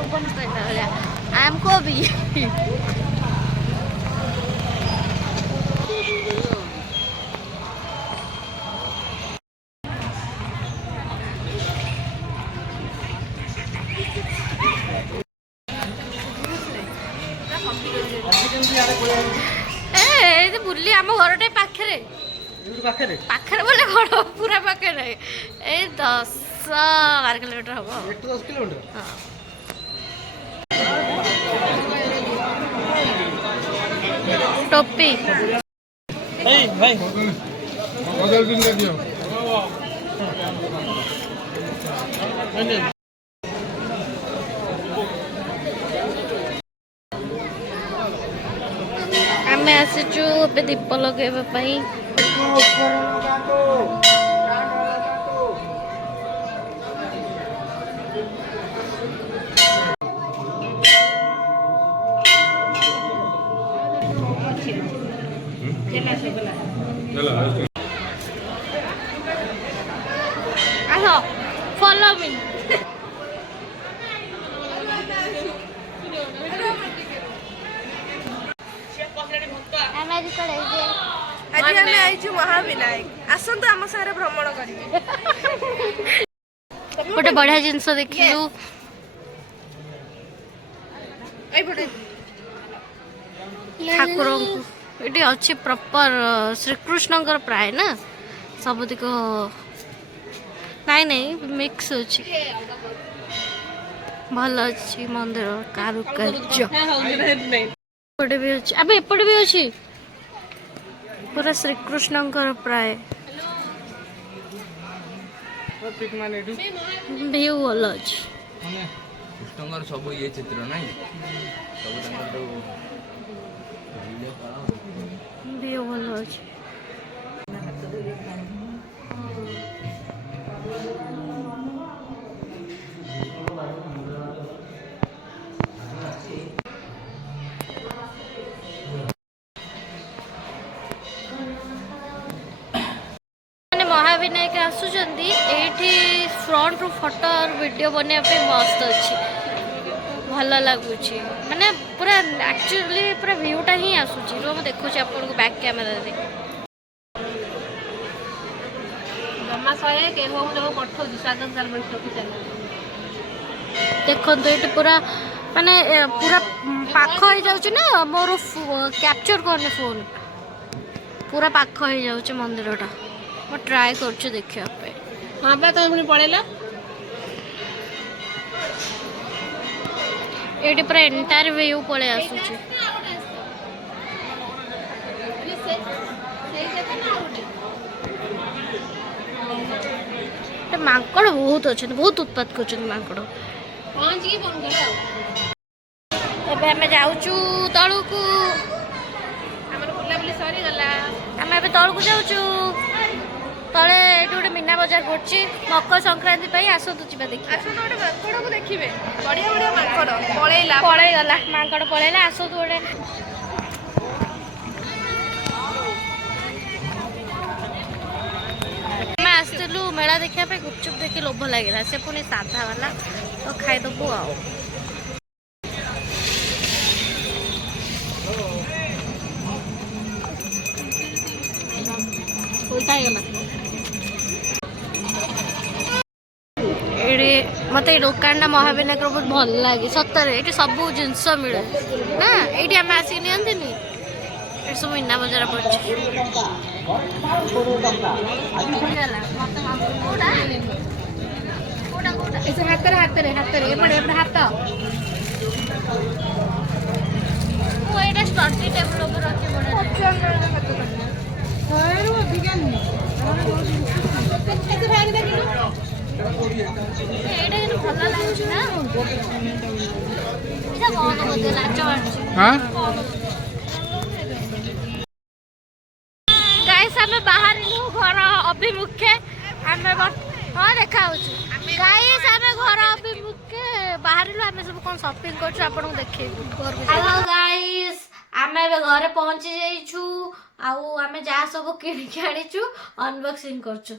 ଶୋଭନ କହିଲା ଭଳିଆ I M କୋବି। ଏ ବୁଲି ଆମ ଘରଟେ ପାଖରେ ପାଖରେ ବୋଲେ କଣ ପୁରା ପାଖରେ ଏଇ 10-12 କିଲୋମିଟର ହବ। 10 କିଲୋମିଟର। ଟୋପି ଭାଇ ଆମେ ଆସିଛୁ ଏବେ ଦୀପ ଲଗେଇବା ପାଇଁ। ଆସ ଫଲୋ ମି। आज आम आईचु महाविनायक आसतु आम सारे भ्रमण करिवे। गोटे बढ़िया जिनस देखिलु ठाकुर ये अच्छी प्रॉपर श्रीकृष्ण प्राय ना सबुतिक नाई नहीं मिक्स अच्छी भल अच्छी मंदिर कारुकार्य एपटे भी अच्छी अब एपटे भी अच्छी पूरा श्रीकृष्ण प्राय व्यू भल अच्छी कृष्णଙ୍କର ସବୁ ଇଏ ଚିତ୍ର ନାହିଁ ସବୁ ତାଙ୍କର व्यू भल अच्छी महाविनायक आसुचंदी एठी फ्रंट रु फोटो और वीडियो बनने मस्त अच्छी भल लगुच माने पूरा एक्चुअली पूरा व्यूटा ही आसूची रो मैं देखुची आपन को बैक कैमरा रे जमा सहे के हो जो पठो स्वागत सर्विस ऑफिसर देखो तो ये पूरा माने पूरा पाख हो जाउची ना मोर कैप्चर करने फोन पूरा पाख हो जाउची मंदिरटा मैं ट्राई करछु देखिया पे हां बा तो पुनी पळेला एटी पूरा एंटायर व्यू पळे आसुची मांकड़ बहुत अच्छे बहुत उत्पात कर मांकड़ पहुंच के फोन कर एबे हमें जाउछु तळु को हमर बुला बुली सरी गला हमें एबे तळु को जाउछु तले एटु गोटे मीना बाजार पड़छि मकर संक्रांति पई आसो तु जिबा देखि आसो तो गोटे मांकड़ को देखिबे बढ़िया बढ़िया मांकड़ पळेला गला मांकड़ पळेला आसो तु गोटे मैं आसलु मेला देखिया पे गुपचुप देखि लोभ लागिला से पुनी साधा वाला तो खाई दबु आ मत दुकान महाविनायक बहुत भल लगे सतरे ये सब जिनस मिले ना ये आम आसिक नि सब मीना बजार पड़े हाथ हाथ हाथ हाथ वो स्टडी टेबल ऊपर रखी बाहर घर अभिमुखे हाँ देखा गाइस घर अभिमुखे बाहर आम सब कौन शॉपिंग कर देखे हेलो गाइस आम घरे पहुंची जाइछु आउ आम जहाँ सब किणिक आनीचु अनबॉक्सिंग करछु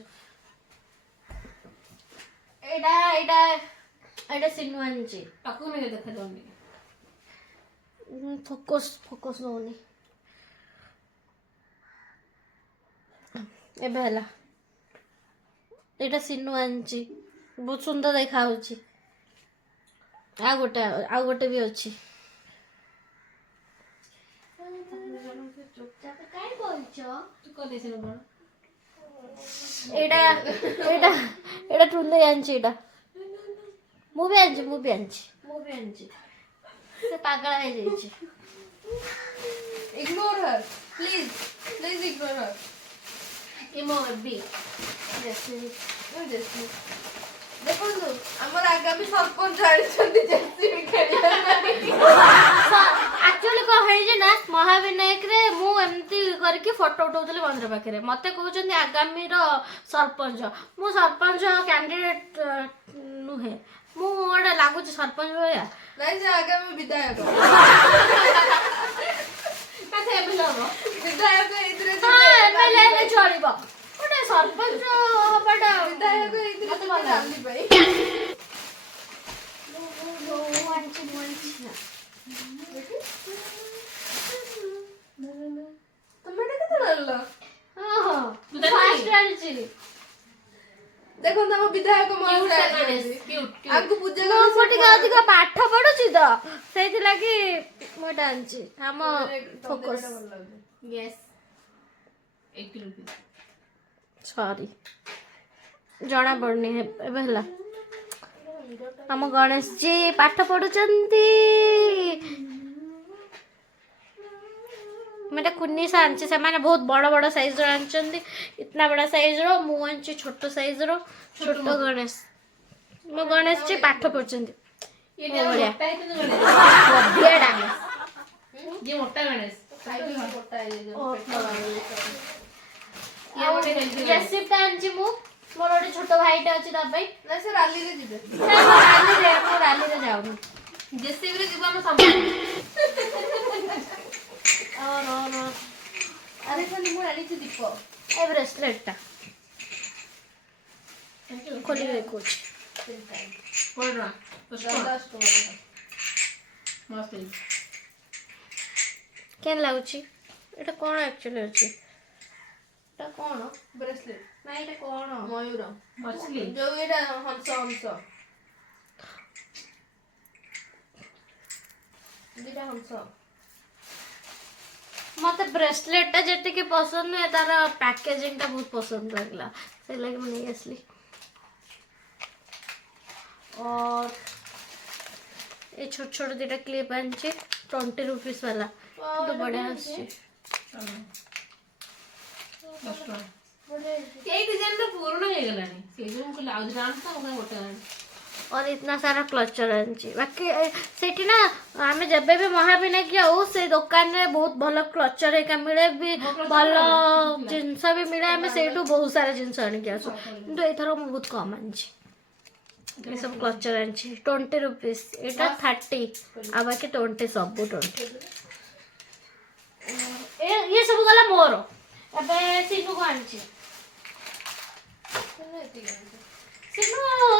एटा ଏଇଟା ସିନୁ ଆଣିଛି। ତାକୁ ନେଇ ଦେଖାଯାଉନି। ଫୋକସ୍ ନଉନି। ଏବେ ହେଲା। ଏଇଟା ସିନୁ ଆଣିଛି, ବହୁତ ସୁନ୍ଦର ଦେଖା ହଉଛି। ଆଉ ଗୋଟେ ବି ଅଛି। ଚୁପଚାପ କାଇଁ ବଇଛ? ତୁ କରିଦେଇଥିଲୁ କଣ? ଏଇଟା ଟୁନ୍ଦେଇ ଆଣିଛି। ଏଇଟା ମୁଁ ବି ଆଣିଛି। ସେ ପାଗଳା ହେଇଯାଇଛି। Ignore her. Please ignore her. ଇମୋ ବି ଦେଖନ୍ତୁ ଆମର ଆଗାମୀ ସରପଞ୍ଚ ଆଣିଛନ୍ତି ଜେସିବି ଖେଳିବା ପାଇଁ। ଆକ୍ଚୁଆଲି କଣ ହେଇଛି ନା, ମହାବିନାୟକରେ ମୁଁ ଏମିତି କରିକି ଫଟୋ ଉଠାଉଥିଲି ମନ୍ଦିର ପାଖରେ। ମତେ କହୁଛନ୍ତି ଆଗାମୀର ସରପଞ୍ଚ। ମୁଁ ସରପଞ୍ଚ କ୍ୟାଣ୍ଡିଡେଟ୍ ନୁହେଁ, ମୁଁ ଗୋଟେ ଲାଗୁଛି ସରପଞ୍ଚ ଭଳିଆ। ନାଇଁ ସେ ଆଗାମୀ ବିଧାୟକ। ବିଧାୟକ ଏଇଥିରେ ଏମଏଲଏ ହେଲେ ଚଳିବ, ଗୋଟେ ସରପଞ୍ଚ ହବାଟା ବିଧାୟକ ଏଇଥିରେ ମତେ ଭଲ ରାଲି ପାଇଁ। ମୁଁ ଆଣିଛି ତମେ ଏଟା କେତେ ଆଣିଲ? ଫାଷ୍ଟ ଆଣିଛି। ଦେଖନ୍ତୁ ଆମ ବିଧାୟକ ମହାଶୟ ଆଣିଛନ୍ତି। ଆଙ୍କୁ ପୂଜା ମୁଁ ଟିକେ ଅଧିକ ପାଠ ପଢୁଛି ତ, ସେଇଥିଲାଗି ମୁଁ ଏଇଟା ଆଣିଛି। ଆମ ଫୋକସ୍ ସରି ଜଣା ପଡୁନି ଏବେ ହେଲା। ଆମ ଗଣେଶ ଜି ପାଠ ପଢୁଛନ୍ତି। ମୁଁ ଏଇଟା କୁନିଷା ଆଣିଛି। ସେମାନେ ବହୁତ ବଡ ବଡ ସାଇଜର ଆଣିଛନ୍ତି, ଇତନା ବଡ ସାଇଜର। ମୁଁ ଆଣିଛି ଛୋଟ ସାଇଜର। ଛୋଟ ଗଣେଶ। ମୋ ଗଣେଶ ଜି ପାଠ ପଢୁଛନ୍ତି। ରେସିପିଟା ଆଣିଛି ମୁଁ। ମୋର ଗୋଟେ ଛୋଟ ଭାଇଟେ ଅଛି ତା ପାଇଁ। ନା ସେ ରାଲିରେ ଯିବେ। ମୁଁ ରାଲିରେ ଯାଉନି। ଜେସିବିରେ ଯିବ ଆମ ସାମ୍ନା। ଆରେ ଖାଲି ମୁଁ ଆଣିଛି ଦୀପ। ଏ ବ୍ରେସଲେଟଟା ଖୋଲିକି ଦେଖୁଛି। କେନ୍ ଲାଗୁଛି? ଏଇଟା କଣ ଆକ୍ଚୁଆଲି ଅଛି? ଏଇଟା କଣ? ବ୍ରେସଲେଟ୍ ନାଇଁ ଏଇଟା କଣ? ମୟୂର। ମଛଲି। ଯୋଉ ଏଇଟା ହଂସ ଦିଟା ହଂସ। ମତେ ବ୍ରେସଲେଟଟା ଯେତିକି ପସନ୍ଦ ନୁହେଁ, ତାର ପ୍ୟାକେଜିଂଟା ବହୁତ ପସନ୍ଦ ଲାଗିଲା, ସେଇ ଲାଗି ମୁଁ ନେଇ ଆସିଲି। और ये छोट छोट दुटा क्लिप आनी 20 रुपीस वाला तो बढ़िया ଏଇ ଡିଜାଇନ ର ପୁରୁଣା ହେଇଗଲାଣି। ସେଇ ଯୋଉ ମୁଁ କହିଲି ଆଉ ଦିଟା ଆଣୁଛି ତ ମୁଁ ଗୋଟେ ଆଣି। और इतना सारा क्लचर आनी बाकी सेठी ना आम जब भी महाविनायक जाऊ से दुकान में बहुत भल क्लचर एक मिले भी भल जिनस भी मिले आम से बहुत सारा जिनस आणिक आसू कि एथर मुझे बहुत कम आनी ये सब क्लचर आनी 20 रुपीस एटा 30 आ बाकी 20 सब 20 ये सब गला मोर एबे सिनु को आनी सिनु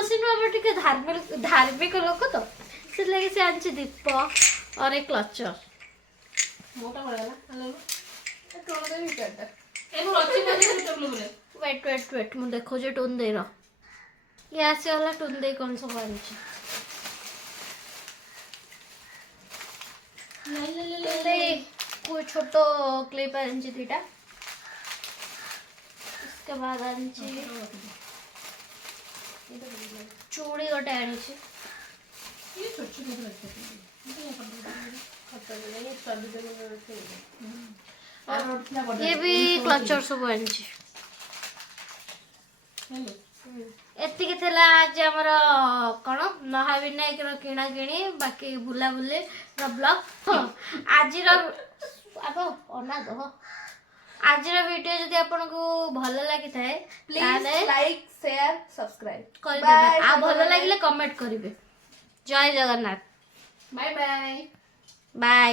सिनु अब टिके धार्मिक लोक तो से लगे से आनी दीप और एक क्लचर मोटा पड़ेगा हेलो टोन दे विकेट ए मोर अछि मजे टोकलो बोले वेट मु देखो जे टोन दे रो ये आसे वाला टोन दे कौन सब आनी ले कोई छोटो क्लिप आनी थीटा इसके बाद आनी चूड़ी गोटे आनी ये छोट छोट रखते ये भी क्लचर सब आनी हेलो एतिकी थिला आज हमर कोन महाविनायक रो किणा किणी बाकी बुला बुले रो ब्लॉग आज रो अब ओना दो आज रो वीडियो जदि आपन को भलो लागि थाए प्लीज लाइक शेयर सब्सक्राइब कर देबे आ भलो लागिले कमेंट करिवे जय जगन्नाथ बाय बाय बाय